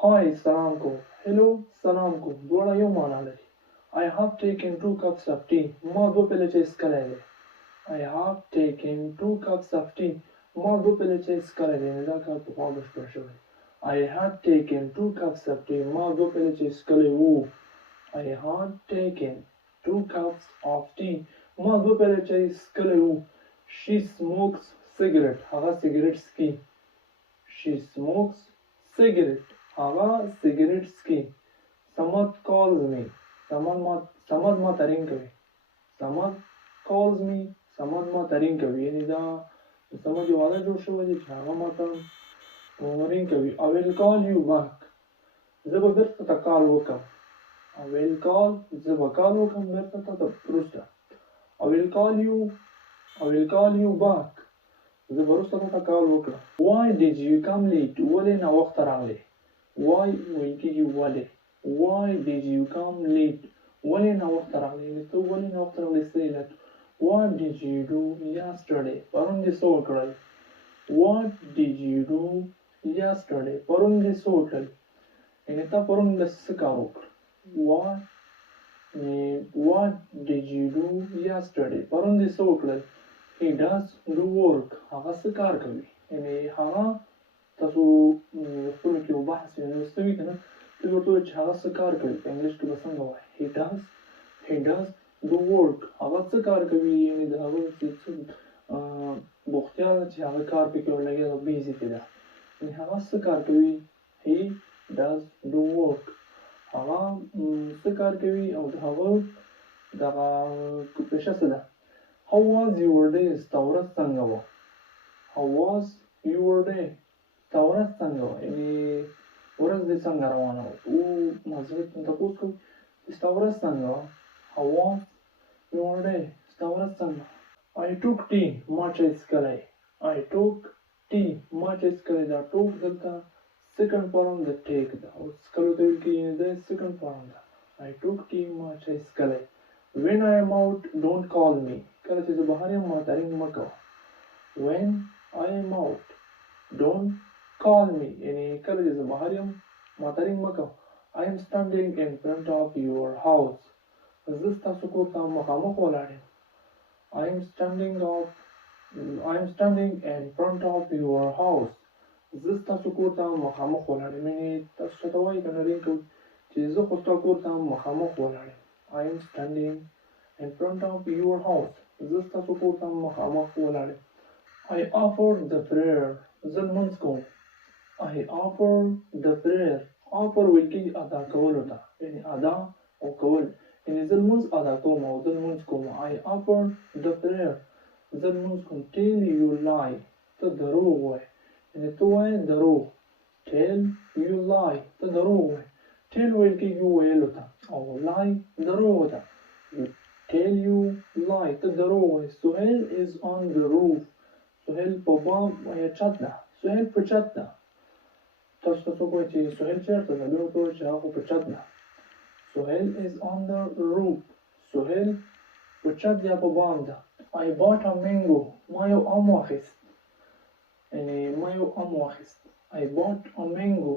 Hi سلام کوم. Hello سلام کوم. دواړه یو معنا لري. I have taken 2 cups of tea. ما 2 پیاله چای څښلی دی. I have taken 2 cups of tea. ما 2 پیاله چای څښلی دی. دا کار پخوا بشپړ شوی. I had taken 2 cups of tea. ما 2 پیاله چای څښلی وو. I had taken 2 cups of tea. ما 2 پیاله چای څښلی وو. She smokes cigarette. هغه سیګریټ څکي. She smokes cigarette. هغه سیګریټ څکي. Samad calls me. سمد ما ترین کوي. Samad calls me. سمد ما ترین کوي. یعنی دا سمد یو عادت جوړ شوی دی چې هغه ما ته رین کوي. I will call you back. زه به درته ته کال وکړم. I will call. زه به کال وکړم درته ته وروسته. I will call you back. زه به وروسته ته کال وکړم. Why did you come late? ولې ناوخته راغلې؟ Why ویل کېږي ولې. Why did you come late? ولې ناوخته راغلې؟ یعنې ته ولې ناوخته راغلې څه علت. What did you do yesterday? پرون دې څه وکړل. What did you do yesterday? پرون دې څه وکړل. یعنې تا پرون د څه کار وکړ. What did you do yesterday? پرون دې څه وکړل. He does do work. هغه څه کار کوي. یعنې هغه تاسو خپلو کې یو بحث لوستی وي که نه ته ورته وایي چې هغه څه کار کوي. په انګلش کې به څنګه وایي. He does do work. هغه څه کار کوي. یعنې د هغه څه بوختیا ده چې هغه کار پکې ولګیا ده بیزي پې ده. یعنې هغه څه کار کوي. He does do work. هغه څه کار کوي او د هغه دغه پیشه څه ده. How was your day? ستا ورځ څنګه وه. How was your day? ستا ورځ څنګه وه. یعنې ورځ دې څنګه روانه وه. مازدیګر ته تپوس کوي چې ستا ورځ څنګه وه. How was your day? ستا ورځ څنګه وه. I took tea. ما چای څښلی. I took tea. ما چای څښلی. دا took دلته second form د take ده. او څښلو ته ویل کېږي دا second form ده. I took tea. ما چای څښلی. When I am out, don't call me. کله چې زه بهر یم ما ته رینګ مه کوه. When I am out, don't call me. یعنې کله چې زه بهر یم ما ته رینګ مه کوه. I am standing in front of your house. زه ستاسو کور ته مخامخ ولاړ یم. I am standing in front of your house. زه ستاسو کور ته مخامخ ولاړ یم. یعنې تاسو چاته وایي که نه رینګ کوئ چې زه خو ستا کور ته مخامخ ولاړ یم. I am standing in front of your house. زه ستاسو کور ته مخامخ ولاړ یم. I offer the prayer. زه لمونځ کوم. I offer the prayer. offer ویل کېږي ادا کولو ته. یعنې ادا او کول. یعنې زه لمونځ ادا کوم او زه لمونځ کوم. I offer the prayer. زه لمونځ کوم. Tell you lie. ته دروغ وایې. یعنې ته وایې دروغ. Tell you lie. ته دروغ وایې. Tell ویل کېږي ویلو ته او lie دروغ ته. Tell you lie. ته دروغ وایې. Suhail is on the roof. سهیل په بام یا چت ده. سهیل په چت ده. تاسو ته څوک وایي چې سهیل چېرته ده. بیا ورته وایي چې هغه خو په چت ده. سهیل is on the roof. سهیل په چت یا په بام ده. I bought a mango. ما یو ام واخیست. یعنې ما یو ام واخیست. I bought a mango.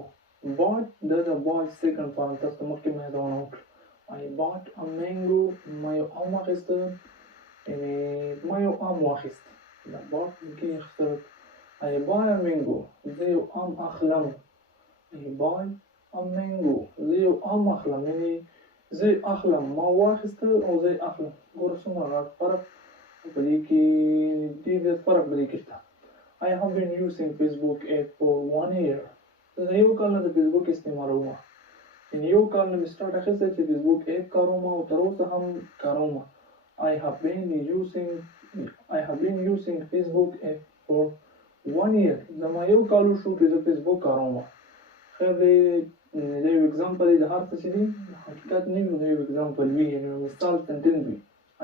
bought دا د boy second form. تاسو ته مخکې مې یادونه وکړه. I bought a mango. ما یو ام واخیسته. یعنې ما یو ام واخیست. دا bought کې اخیستل. I buy a mango. زه یو ام اخلم. I buy a mango. زه یو ام اخلم. یعنې زه اخلم. ما واخیسته او زه اخلم. ګوره څومره فرق په دې کې ډېر فرق په دې کې شته. I have been using Facebook app for 1 year. زه یو کال نه د فیسبوک استعمالوم. یعنې یو کال نه مې سټارټ اخیستی چې فیسبوک اپ کاروم او تر اوسه هم کاروم. I have been using Facebook app for 1 year. زما یو کال وشو چې زه فیسبوک کاروم. خیر دی دا یو اګزامپل دی. د هر څه چې دي حقیقت نه وي دا یو اګزامپل وي. یعنې مثال سنټنس وي.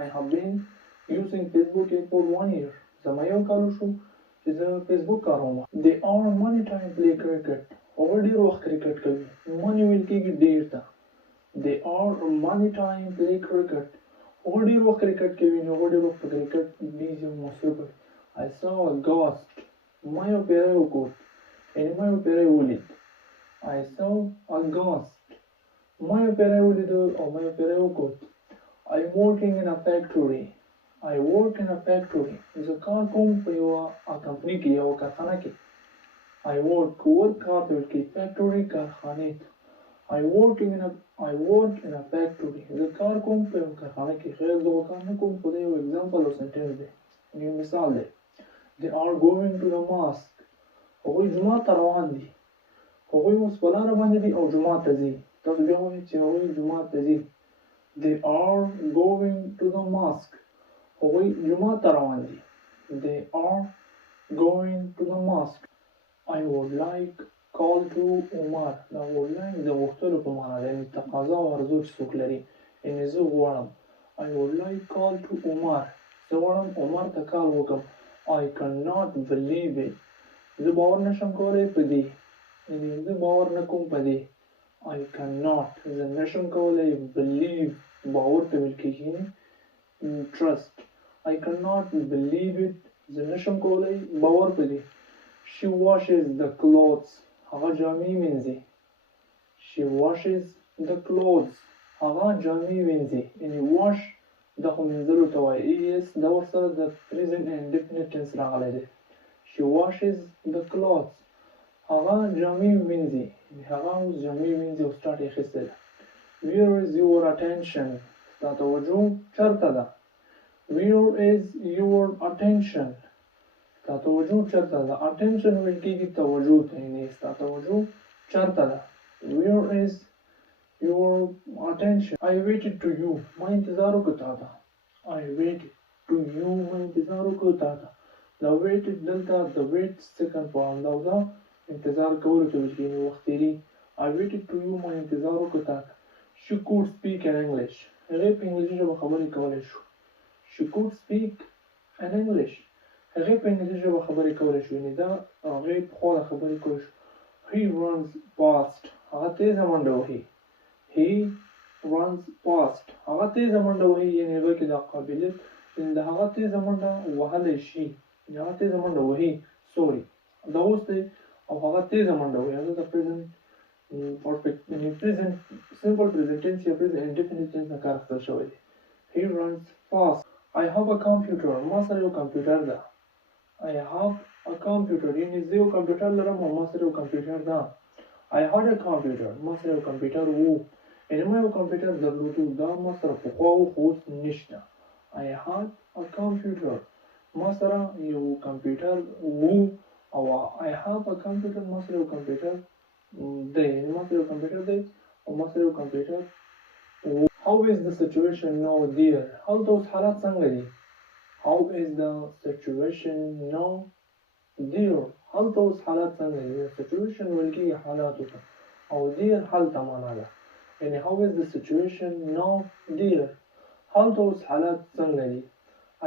I have been using Facebook app for 1 year. زما یو کال وشو چې زه فیسبوک کاروم. They are many time play cricket. هغوی ډېر وخت کرکټ کوي. money ویل کېږي ډېر ته. They are many time play cricket. هغوی ډېر وخت کرکټ کوي. نو هغوی ډېر وخت په کرکټ بیزي او مصروف وي. I saw a ghost. ما یو پیری وکوت. یعنې ما یو پیری ولید. I saw a ghost. ما یو پیری ولیدو او ما یو پیری وکړ. I'm working in a factory. I work in a factory. زه کار کوم په یوه کمپنۍ کې یوه کارخانه کې. I work کار ته ویل کېږي factory کارخانې ته. I work in a factory. زه کار کوم په یوه کارخانه کې. خیر زه خو کار نه کوم خو دا یو اگزامپل او سنټنس دی یو مثال دی. They are going to the mosque. هغوی جومات ته روان دي. هغوی اوس په لاره باندې دي او جومات ته ځي. تاسو بیا وایئ چې هغوی جومات ته ځي. They are going to the mosque. هغوی جومات ته روان دي. They are going to the mosque. I would like call to عمر. دا would like د غوښتلو په معنا ده، یعنې تقاضا او ارزو چې څوک لري، یعنې زه غواړم. I would like call to عمر. زه غواړم عمر ته کال وکړم. I cannot believe it. زه باور نشم کولی په دې، یعنې زه باور نه کوم په دې. I cannot. زه نشم کولی believe باور ته ویل کېږي trust. I cannot believe it. زه نشم کولی باور په دې. She washes the clothes. هغه جامې وینځي. She washes the clothes. هغه جامې وینځي. یعنې wash دا خو مینځلو ته وایي. es دا ورسره د present indefinite tense راغلی دی. She washes the clothes. هغه جامې وینځي. هغه اوس جامې وینځي او سټارټ یې اخیستی ده. Where is your attention? ستا توجه چېرته ده؟ Where is your attention? ستا توجه چېرته ده؟ attention ویل کېږي توجه ته، یعنې ستا توجه چېرته ده؟ Where is your attention? I waited to you. ما انتظار وکړ تا ته. I waited to you. ما انتظار وکړ تا ته. دا waited دلته د wait second form دا دا انتظار کولو ته ویل کېږي وخت تېري. I waited to you. ما انتظار وکړ تا ته. She could speak in English. هغې په انګلیسي ژبه خبرې کولی شو. She could speak in English. هغې په انګلیسي ژبه خبرې کولی شو، یعنې دا هغې پخوا د خبرې کولی شو. He runs fast. هغه تیزه منډه وهي. He runs fast. هغه تیزه منډه وهي، یعنې هغه کې دا قابلیت، یعنې د هغه تیزه منډه وهلی شي، یعنې هغه تیزه منډه وهي. سوري دا اوس دی او هغه تیزه منډه وهي. هغه د present perfect یعنې present simple present tense یا present indefinite tense نه کار اخیستل شوی دی. He runs fast. I have a computer. ما سره یو کمپیوټر ده. I have a computer. یعنې زه یو کمپیوټر لرم او ما سره یو کمپیوټر ده. I had a computer. ما سره یو کمپیوټر وو. یعنې ما یو کمپیوټر درلودو. دا ما سره پخوا وو خو اوس نشته. I had a computer. ما سره یو کمپیوټر وو او I have a computer. ما سره یو کمپیوټر دی، یعنې ما سره یو کمپیوټر دی او ما سره یو کمپیوټر وو. How is the situation now dear? هلته اوس حالات څنګه دي؟ How is the situation now dear? هلته اوس حالات څنګه دي؟ situation ویل کېږي حالاتو ته او dear هلته معنا ده، یعنې how is the situation now dear? هلته اوس حالات څنګه دي؟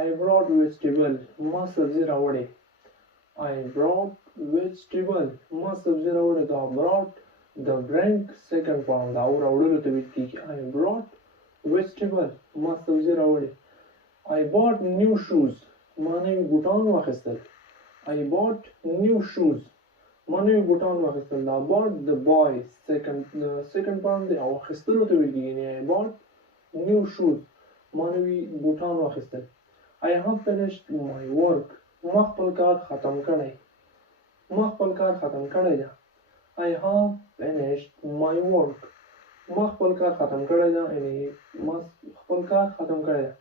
I brought vegetable. ما سبزي راوړې. I brought vegetable. ما سبزي راوړې. دا brought the bring second form دا او راوړلو ته ویل کېږي. I brought vegetable. ما سبزي راوړې. I bought new shoes. ما نوي بوټان واخیستل. I bought new shoes. ما نوي بوټان واخیستل. دا bought the boy second form دی او اخیستلو ته ویل کېږي. I bought new shoes. ما نوي بوټان واخیستل. I have finished my work. ما خپل کار ختم کړی. ما خپل کار ختم کړی ده. I have finished my work. ما خپل کار ختم کړی ده، یعنې ما خپل کار ختم کړی ده.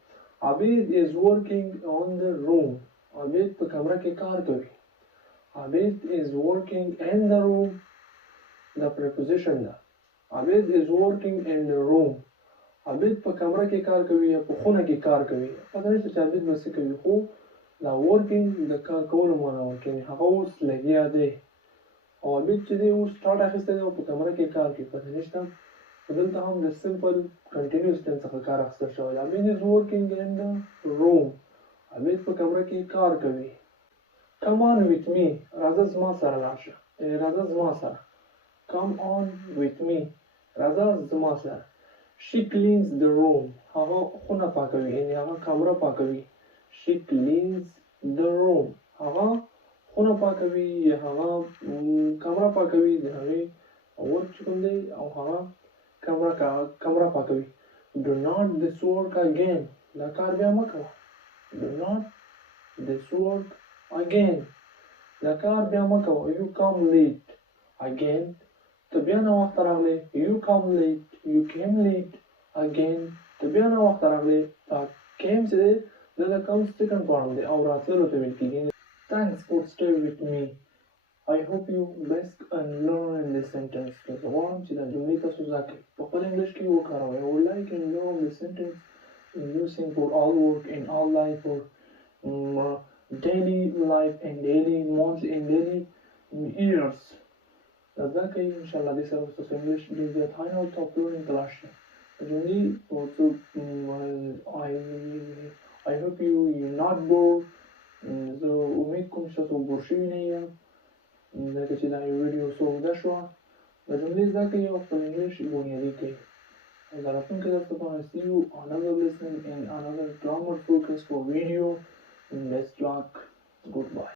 Abid is working on the room. Abid په کمره کې کار کوي. Abid is working in the room. دا preposition ده. Abid is working in the room. Abid په کمره کې کار کوي یا په خونه کې کار کوي. پته نشته چې Abid به څه کوي، خو دا working د کار کولو معنا ورکوي. هغه اوس لګیا دی او Abid چې دی اوس سټارټ اخیستی دی او په کمره کې کار کوي. پته نشته دلته هم د simple continuous tense څخه کار اخیستل شوی. Abid is working in the room. Abid په کمره کې کار کوي. Come on with me. راځه زما سره لاړ شه. راځه زما سره. Come on with me. راځه زما سره. She cleans the room. هغه خونه پاکوي، یعنې هغه کمره پاکوي. She cleans the room. هغه خونه پاکوي یا هغه کمره پاکوي د هغې ورک چې کوم دی او هغه کمره پاکوي. Do not this work again. دا کار بیا مه کوه. Do not this work again. دا کار بیا مه کوه. You come late again. ته بیا ناوخته راغلی. You come late. You came late again. ته بیا ناوخته راغلی. دا came چې دی دا د come second form دی او راتللو ته ویل کېږي. Thanks for staying with me. I hope you best and learn in this sentence. زه غواړم چې دا جملې تاسو زده کړئ. په خپل انګلیش کې وکاروئ. I would like and learn this sentence in using for all work in all life for daily life and daily months and daily years. دا زده کړئ. انشاءالله دې سره تاسو انګلیش ډېر زیات های نوټ او فلوئنټ کلاس شي. جملې I hope you're not bored. زه امید کوم چې تاسو بور شوي نه یې ځکه چې دا یو ویډیو څو اوږده شوه. دا جملې زده کړئ او خپل انګلیش بنیادي کړئ. د راتلونکي درس لپاره see you another lesson and another grammar focus for video. Best luck. Goodbye.